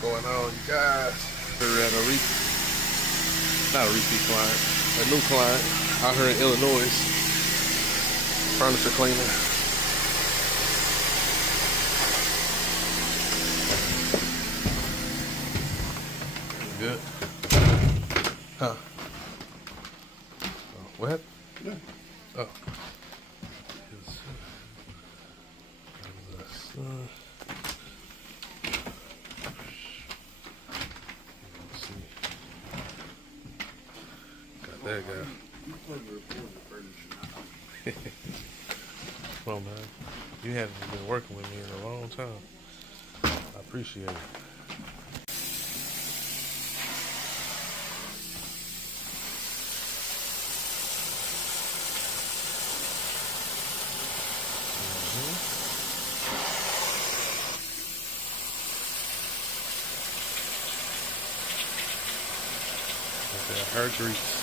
going on, you guys? We're at not a repeat client, a new client out here in Illinois. Furniture cleaner. Good. Huh? Oh, what happened? Yeah. Oh. Got that guy. Come on, man. You haven't been working with me in a long time. I appreciate it. Her grease.